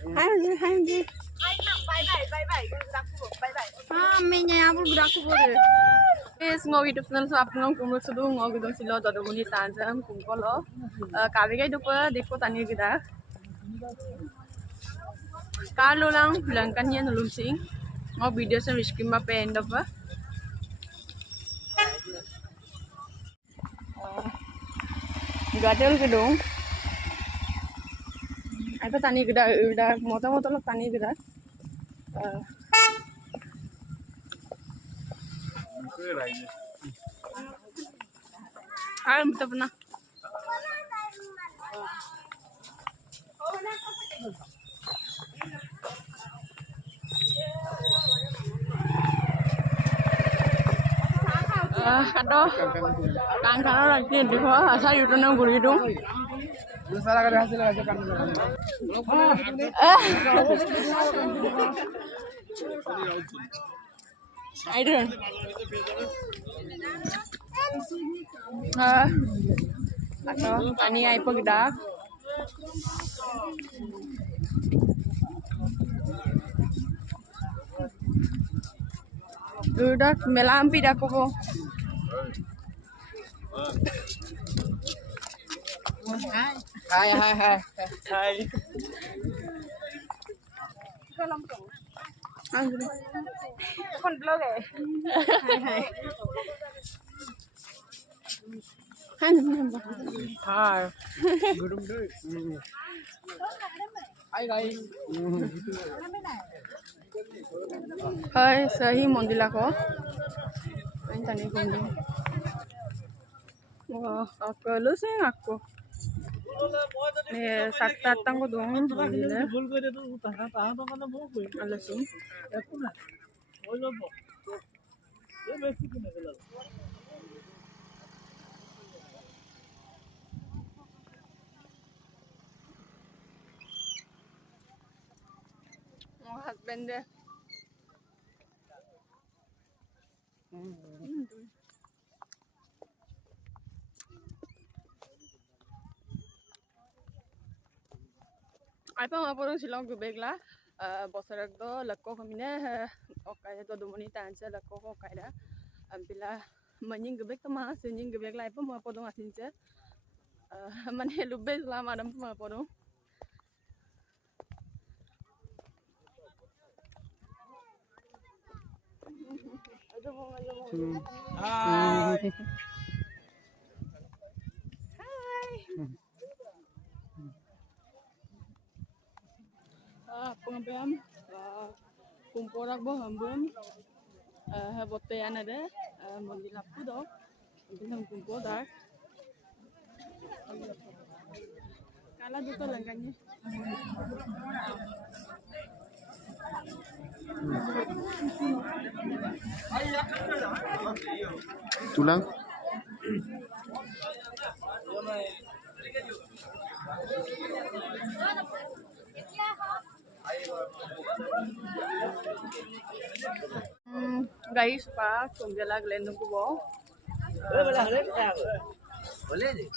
Hai. Mainnya apa berlaku boleh? Semua hidup senang so apa ngom kumur sudu ngom gitu sih lo jodoh muni tanjam kumpul lo. Kami kayak hidup deko tani kita. Kalau lang langkannya nulung sing. Ngom video sem riskin ma pen apa? Gatel gedung. Apa tani kita udah moto-moto lo tani kita. Ah, betul pernah. Kado, kan lagi di bawah, saya itu nang buri itu. Salah kada hasil aja kan. I don't. Atau tani ay pagda. Udah melampi dah ko. Hai. Kon blog eh. Hai. Hai. Gudum deh. Hai guys. Hai, sahi mondila ko. Ang tani ko din. Wah, aku lu sih aku. Nih, satang ko dong. Mondila. Alas sih. Mau husband deh. Apa mau porong silang gubegla, bosarak do lakko kami ne, okai do dumuni tanse lakko okai dah, ampila manying gubeg tama, senying gubegla apa mau porong asince, mana lubbe selama adam mau porong. Hai. Pengambilan kumpulan boh hambun, botean ada, mondilap tu dok, bilang kumpul dah. Kalah tu langkahnya. Tulang. Guys, pa, kumjala glendong ko bo. Boleh deh.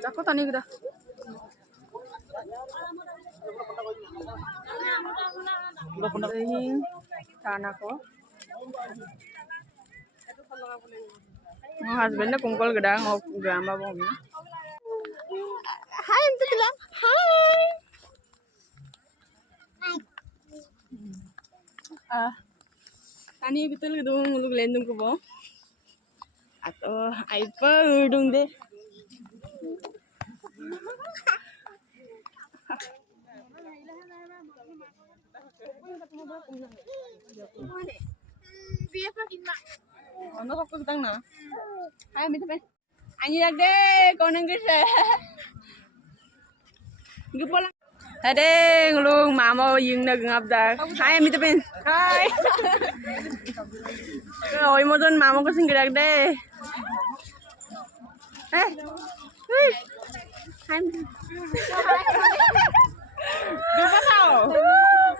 Jatuh tani kita. Ini tanah ko. Mau husbandnya kumpul gedang, mau gambar mau ni. Hai, itu bilang hai. Tani betul gedung lu gelendung ko bo. Atau apa gedung deh. Ano ako kitang na? Ay, mito pa. Anyi lagde, konang gisa. Gupo lang. Ade, ngulung mama yung nagngap da. Ay, mito pa. Hi. Oy mo don mama ko sing gagde. Eh. Uy. Hi. Gupo tao.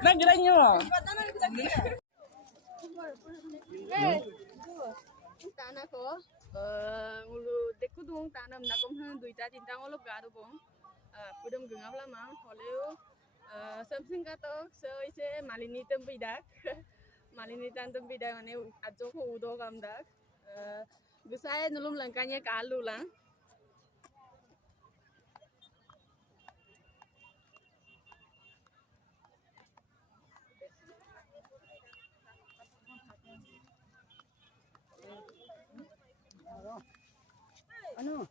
Naggilan niyo. Tanah ko, tanam na cũng hơn 2-3 lúc gà đâu bông pudum gừng áp lắm holeu something kata se malini tembidak malini tan tembidak mane ajo ko udo gamdak bisa nulum langkanya kalu lang Ano?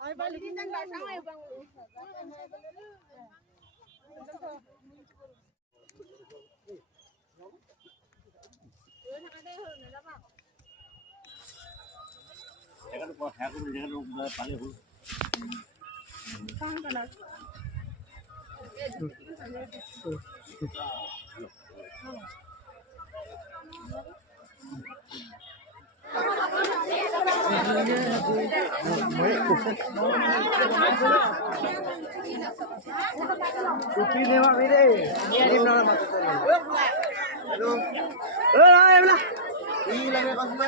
Ay balikin dan basang ay bang. Jangan lupa jangan lupa paling hulu. Kopi ni mak bide. Ni ada mana mak tu? Hello. Hello, em lah. Ini lagi kau semua.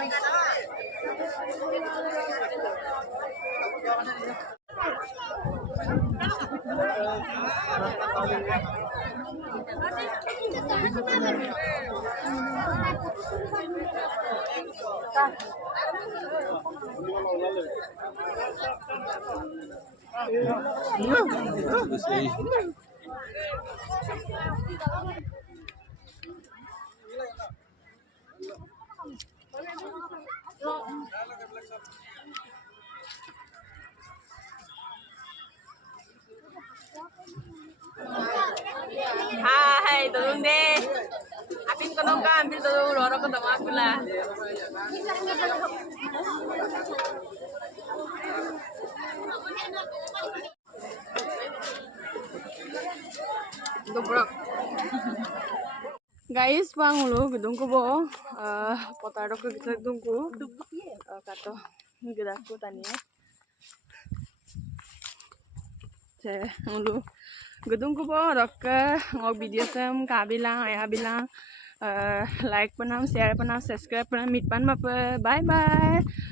Hai, tolong deh. Apin kono ka ambil tolong loro ketemu aku lah. Dobrok. Guys, bang lu gedung ko bo. Potaro ko gedung ko. Kato gedaku tani. Je, lu gedung ko bo rok ngok video sem ka bilang ayah bilang like panam share panam subscribe panam mit pan bye bye.